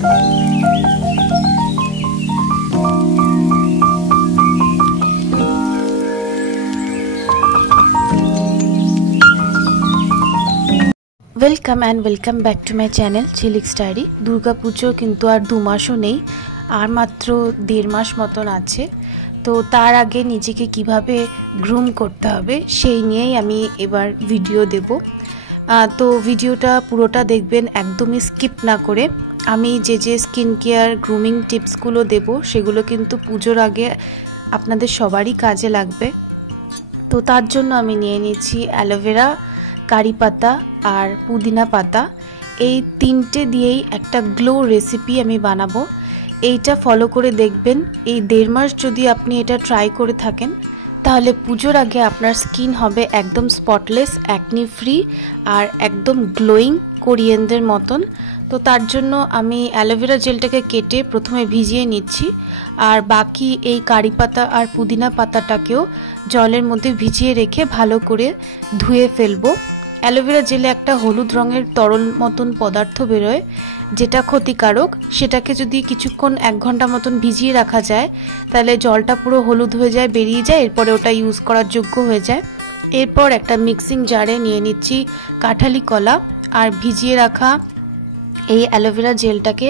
Welcome and welcome back to my channel Jhiliks diary. Durga Pujo किन्तु आर 2 मासो नेই, আর মাত্র 1.5 মাস মতন আছে। তো তার আগে নিজেকে কিভাবে গ্রুম করতে হবে সেই নিয়েই আমি এবার ভিডিও দেব। তো ভিডিওটা পুরোটা দেখবেন, একদমই স্কিপ না করে। আমি যে স্কিন কেয়ার গ্রুমিং টিপসগুলো দেব সেগুলো কিন্তু পুজোর আগে আপনাদের সবারই কাজে লাগবে। তো তার জন্য আমি নিয়ে নিচ্ছি অ্যালোভেরা, কারি পাতা আর পুদিনা পাতা। এই তিনটে দিয়েই একটা গ্লো রেসিপি আমি বানাবো। এইটা ফলো করে দেখবেন, এই 1.5 মাস যদি আপনি এটা ট্রাই করে থাকেন তাহলে পুজোর আগে আপনার স্কিন হবে একদম স্পটলেস, অ্যাকনি ফ্রি আর একদম গ্লোয়িং কোরিয়ানদের মতন। তো তার জন্য আমি অ্যালোভেরা জেলটাকে কেটে প্রথমে ভিজিয়ে নিচ্ছি, আর বাকি এই কারি পাতা আর পুদিনা পাতাটাকেও জলের মধ্যে ভিজিয়ে রেখে ভালো করে ধুয়ে ফেলবো। অ্যালোভেরা জেলে একটা হলুদ রঙের তরল মতন পদার্থ বেরোয় যেটা ক্ষতিকারক। সেটাকে যদি কিছুক্ষণ 1 ঘন্টা মতন ভিজিয়ে রাখা যায় তাহলে জলটা পুরো হলুদ হয়ে যায়, বেরিয়ে যায়, এরপরে ওটা ইউজ করার যোগ্য হয়ে যায়। এরপর একটা মিক্সিং জারে নিয়ে নিচ্ছি কাঁঠালি কলা আর ভিজিয়ে রাখা এই অ্যালোভেরা জেলটাকে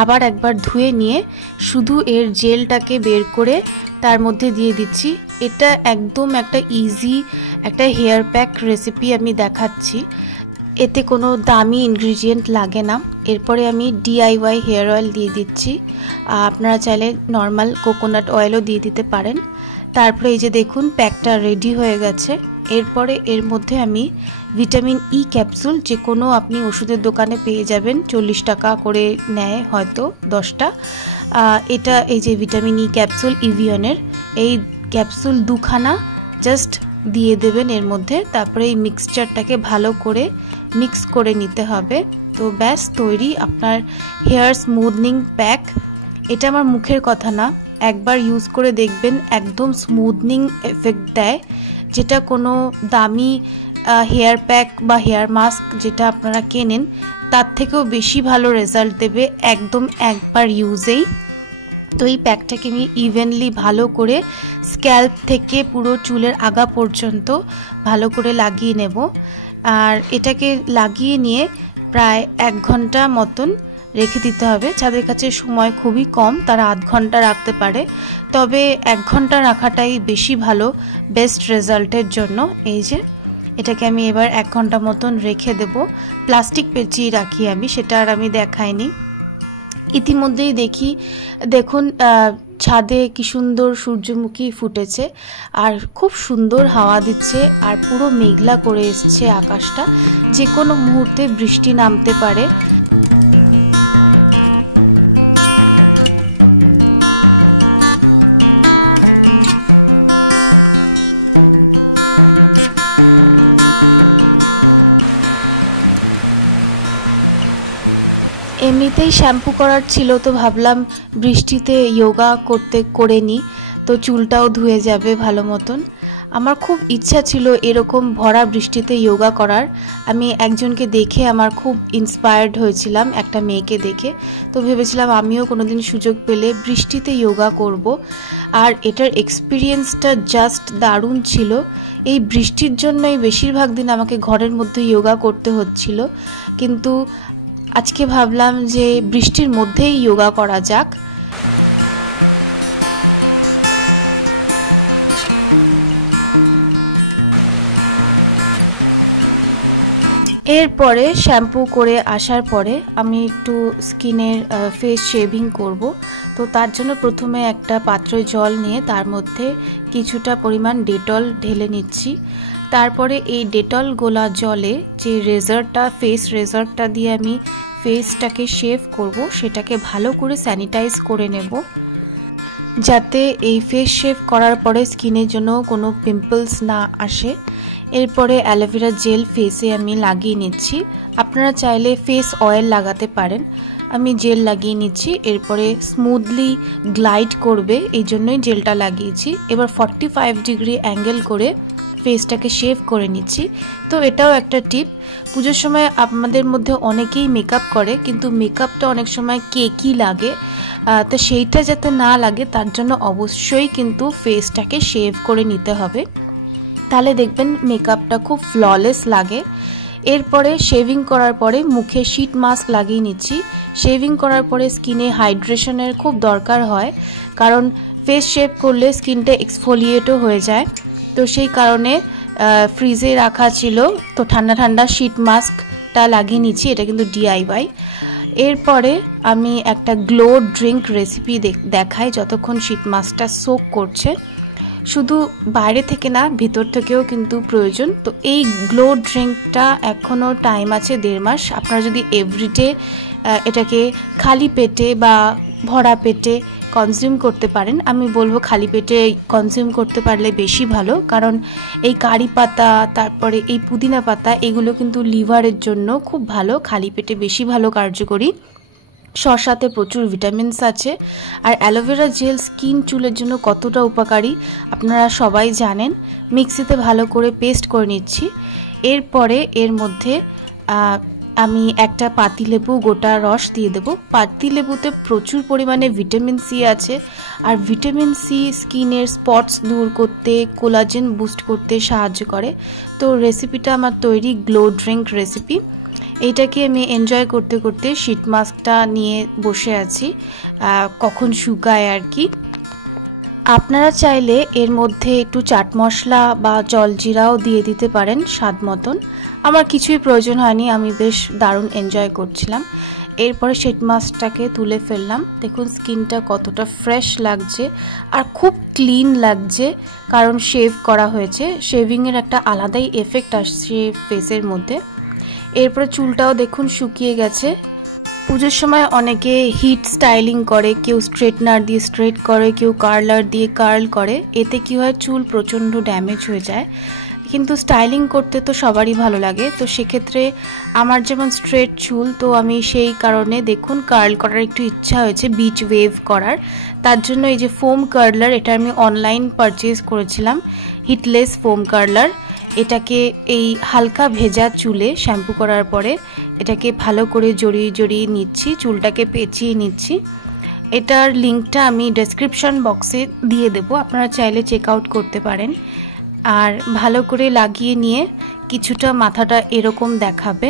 আবার একবার ধুয়ে নিয়ে শুধু এর জেলটাকে বের করে তার মধ্যে দিয়ে দিচ্ছি। এটা একদম একটা ইজি একটা হেয়ার প্যাক রেসিপি আমি দেখাচ্ছি, এতে কোনো দামি ইনগ্রিডিয়েন্ট লাগে না। এরপরে আমি DIY হেয়ার অয়েল দিয়ে দিচ্ছি, আপনারা চাইলে নর্মাল কোকোনাট অয়েলও দিয়ে দিতে পারেন। তারপরে এই যে দেখুন প্যাকটা রেডি হয়ে গেছে। এরপরে এর মধ্যে আমি ভিটামিন ই ক্যাপসুল, যে কোনো আপনি ওষুধের দোকানে পেয়ে যাবেন, 40 টাকা করে নেয় হয়তো 10টা। এটা এই যে ভিটামিন ই ক্যাপসুল ইভিয়নের, এই ক্যাপসুল 2খানা জাস্ট দিয়ে দেবেন এর মধ্যে। তারপরে এই মিক্সচারটাকে ভালো করে মিক্স করে নিতে হবে। তো ব্যাস তৈরি আপনার হেয়ার স্মুথনিং প্যাক। এটা আমার মুখের কথা না, একবার ইউজ করে দেখবেন, একদম স্মুথনিং এফেক্ট দেয়, যেটা কোনো দামি হেয়ার প্যাক বা হেয়ার মাস্ক যেটা আপনারা কেনেন তার থেকেও বেশি ভালো রেজাল্ট দেবে একদম একবার ইউজেই। তো এই প্যাকটাকে আমি ইভেনলি ভালো করে স্ক্যাল্প থেকে পুরো চুলের আগা পর্যন্ত ভালো করে লাগিয়ে নেব। আর এটাকে লাগিয়ে নিয়ে প্রায় 1 ঘন্টা মতন রেখে দিতে হবে। যাদের কাছে সময় খুবই কম তারা আধ ঘন্টা রাখতে পারে, তবে 1 ঘন্টা রাখাটাই বেশি ভালো বেস্ট রেজাল্টের জন্য। এই যে এটাকে আমি এবার 1 ঘন্টা মতন রেখে দেব। প্লাস্টিক পেঁচিয়ে রাখি আমি, সেটা আর আমি দেখাইনি। ইতিমধ্যেই দেখুন ছাদে কি সুন্দর সূর্যমুখী ফুটেছে আর খুব সুন্দর হাওয়া দিচ্ছে, আর পুরো মেঘলা করে এসছে আকাশটা, যে কোনো মুহূর্তে বৃষ্টি নামতে পারে। এমনিতেই শ্যাম্পু করার ছিল, তো ভাবলাম বৃষ্টিতে যোগা করে নিই, তো চুলটাও ধুয়ে যাবে ভালো মতন। আমার খুব ইচ্ছা ছিল এরকম ভরা বৃষ্টিতে যোগা করার। আমি একজনকে দেখে আমার খুব ইন্সপায়ার্ড হয়েছিলাম, একটা মেয়েকে দেখে। তো ভেবেছিলাম আমিও কোনোদিন সুযোগ পেলে বৃষ্টিতে যোগা করব। আর এটার এক্সপিরিয়েন্সটা জাস্ট দারুণ ছিল। এই বৃষ্টির জন্যই বেশিরভাগ দিন আমাকে ঘরের মধ্যে যোগা করতে হচ্ছিল, কিন্তু আজকে ভাবলাম যে বৃষ্টির মধ্যেই যোগা করা যাক। এরপরে শ্যাম্পু করে আসার পরে আমি একটু স্কিনের ফেস শেভিং করব। তো তার জন্য প্রথমে একটা পাত্রে জল নিয়ে তার মধ্যে কিছুটা পরিমাণ ডেটল ঢেলে নিচ্ছি। তারপরে এই ডেটল গোলা জলে যে ফেস রেজারটা দিয়ে আমি ফেসটাকে শেভ করব, সেটাকে ভালো করে স্যানিটাইজ করে নেব, যাতে এই ফেস শেভ করার পরে স্কিনের জন্য কোনো পিম্পলস না আসে। এরপরে অ্যালোভেরা জেল ফেসে আমি লাগিয়ে নিচ্ছি। আপনারা চাইলে ফেস অয়েল লাগাতে পারেন, আমি জেল লাগিয়ে নিচ্ছি। এরপরে স্মুথলি গ্লাইড করবে এই জন্যই জেলটা লাগিয়েছি। এবার 45 ডিগ্রি অ্যাঙ্গেল করে ফেসটাকে শেভ করে নিচ্ছি। তো এটাও একটা টিপ। পুজোর সময় আমাদের মধ্যে অনেকেই মেকআপ করে, কিন্তু মেকআপটা অনেক সময় কেকি লাগে, তো সেইটা যাতে না লাগে তার জন্য অবশ্যই কিন্তু ফেসটাকে শেভ করে নিতে হবে, তাহলে দেখবেন মেকআপটা খুব ফ্ললেস লাগে। এরপরে শেভিং করার পরে মুখে শীট মাস্ক লাগিয়ে নিচ্ছি। শেভিং করার পরে স্কিনে হাইড্রেশনের খুব দরকার হয়, কারণ ফেস শেভ করলে স্কিনটা এক্সফোলিয়েটও হয়ে যায়। তো সেই কারণে ফ্রিজে রাখা ছিল, তো ঠান্ডা ঠান্ডা শীট মাস্কটা লাগিয়ে নিচ্ছি। এটা কিন্তু DIY। এরপরে আমি একটা গ্লো ড্রিঙ্ক রেসিপি দেখাই যতক্ষণ শীট মাস্কটা সোক করছে। শুধু বাইরে থেকে না, ভিতর থেকেও কিন্তু প্রয়োজন। তো এই গ্লো ড্রিঙ্কটা এখনও টাইম আছে 1.5 মাস। আপনারা যদি এভরিডে এটাকে খালি পেটে বা ভরা পেটে কনজিউম করতে পারেন, আমি বলবো খালি পেটে কনজিউম করতে পারলে বেশি ভালো, কারণ এই কারি পাতা, তারপরে এই পুদিনা পাতা, এগুলো কিন্তু লিভারের জন্য খুব ভালো, খালি পেটে বেশি ভালো কার্যকরী। শসাতে প্রচুর ভিটামিনস আছে। আর অ্যালোভেরা জেল স্কিন চুলের জন্য কতটা উপকারী আপনারা সবাই জানেন। মিক্সিতে ভালো করে পেস্ট করে নিচ্ছি। এরপরে এর মধ্যে আমি একটা পাতিলেবু গোটা রস দিয়ে দেবো। পাতিলেবুতে প্রচুর পরিমাণে ভিটামিন সি আছে, আর ভিটামিন সি স্কিনের স্পটস দূর করতে, কোলাজেন বুস্ট করতে সাহায্য করে। তো রেসিপিটা আমার তৈরি, গ্লো ড্রিঙ্ক রেসিপি। এইটাকে আমি এনজয় করতে করতে শীট মাস্কটা নিয়ে বসে আছি, কখন শুকায় আর কি। আপনারা চাইলে এর মধ্যে একটু চাট মশলা বা জলজিরাও দিয়ে দিতে পারেন স্বাদ মতন। আমার কিছুই প্রয়োজন হয়নি, আমি বেশ দারুণ এনজয় করছিলাম। এরপরে শীট মাস্কটাকে তুলে ফেললাম। দেখুন স্কিনটা কতটা ফ্রেশ লাগছে আর খুব ক্লিন লাগছে, কারণ শেভ করা হয়েছে। শেভিংয়ের একটা আলাদাই এফেক্ট আসছে ফেসের মধ্যে। এরপরে চুলটাও দেখুন শুকিয়ে গেছে। পুজোর সময় অনেকে হিট স্টাইলিং করে, কেউ স্ট্রেটনার দিয়ে স্ট্রেট করে, কেউ কার্লার দিয়ে কার্ল করে। এতে কি হয়, চুল প্রচণ্ড ড্যামেজ হয়ে যায়। কিন্তু স্টাইলিং করতে তো সবারই ভালো লাগে। তো সেক্ষেত্রে আমার যেমন স্ট্রেট চুল, তো আমি সেই কারণে দেখুন কার্ল করার একটু ইচ্ছা হয়েছে, বিচ ওয়েভ করার। তার জন্য এই যে ফোম কার্লার, এটা আমি অনলাইন পারচেজ করেছিলাম, হিটলেস ফোম কার্লার। এটাকে এই হালকা ভেজা চুলে শ্যাম্পু করার পরে এটাকে ভালো করে জড়িয়ে জড়িয়ে নিচ্ছি, চুলটাকে পেঁচিয়ে নিচ্ছি। এটার লিঙ্কটা আমি ডেসক্রিপশন বক্সে দিয়ে দেবো, আপনারা চাইলে চেক আউট করতে পারেন। আর ভালো করে লাগিয়ে নিয়ে কিছুটা মাথাটা এরকম দেখাবে।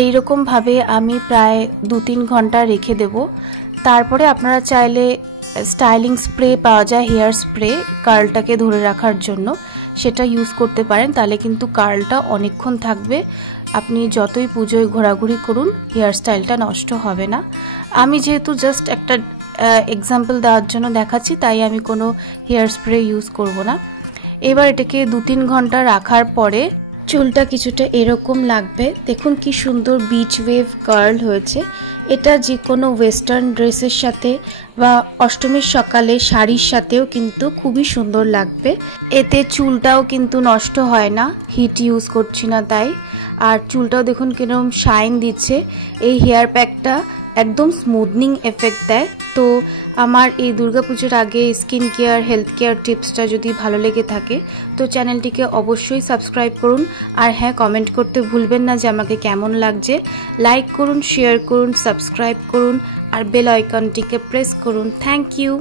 এইরকমভাবে আমি প্রায় 2-3 ঘন্টা রেখে দেব। তারপরে আপনারা চাইলে স্টাইলিং স্প্রে পাওয়া যায়, হেয়ার স্প্রে, কার্লটাকে ধরে রাখার জন্য, সেটা ইউজ করতে পারেন। তাহলে কিন্তু কার্লটা অনেকক্ষণ থাকবে। আপনি যতই পুজোয় ঘোরাঘুরি করুন, হেয়ার স্টাইলটা নষ্ট হবে না। আমি যেহেতু জাস্ট একটা এক্সাম্পল দেওয়ার জন্য দেখাচ্ছি, তাই আমি কোনো হেয়ার স্প্রে ইউজ করব না। এবার এটাকে 2-3 ঘন্টা রাখার পরে চুলটা কিছুটা এরকম লাগবে। দেখুন কি সুন্দর বিচ ওয়েভ কার্ল হয়েছে। এটা যে কোনো ওয়েস্টার্ন ড্রেসের সাথে বা অষ্টমীর সকালে শাড়ির সাথেও কিন্তু খুবই সুন্দর লাগবে। এতে চুলটাও কিন্তু নষ্ট হয় না, হিট ইউজ করছি না তাই। আর চুলটাও দেখুন কিরকম শাইন দিচ্ছে। এই হেয়ার প্যাকটা একদম স্মুথনিং এফেক্ট দেয়। তো আমার এই দুর্গাপুজোর আগে স্কিন কেয়ার, হেলথ কেয়ার টিপসটা যদি ভালো লেগে থাকে তো চ্যানেলটিকে অবশ্যই সাবস্ক্রাইব করুন। আর হ্যাঁ, কমেন্ট করতে ভুলবেন না যে আমাকে কেমন লাগছে। লাইক করুন, শেয়ার করুন, সাবস্ক্রাইব করুন আর বেল আইকনটিকে প্রেস করুন। Thank you.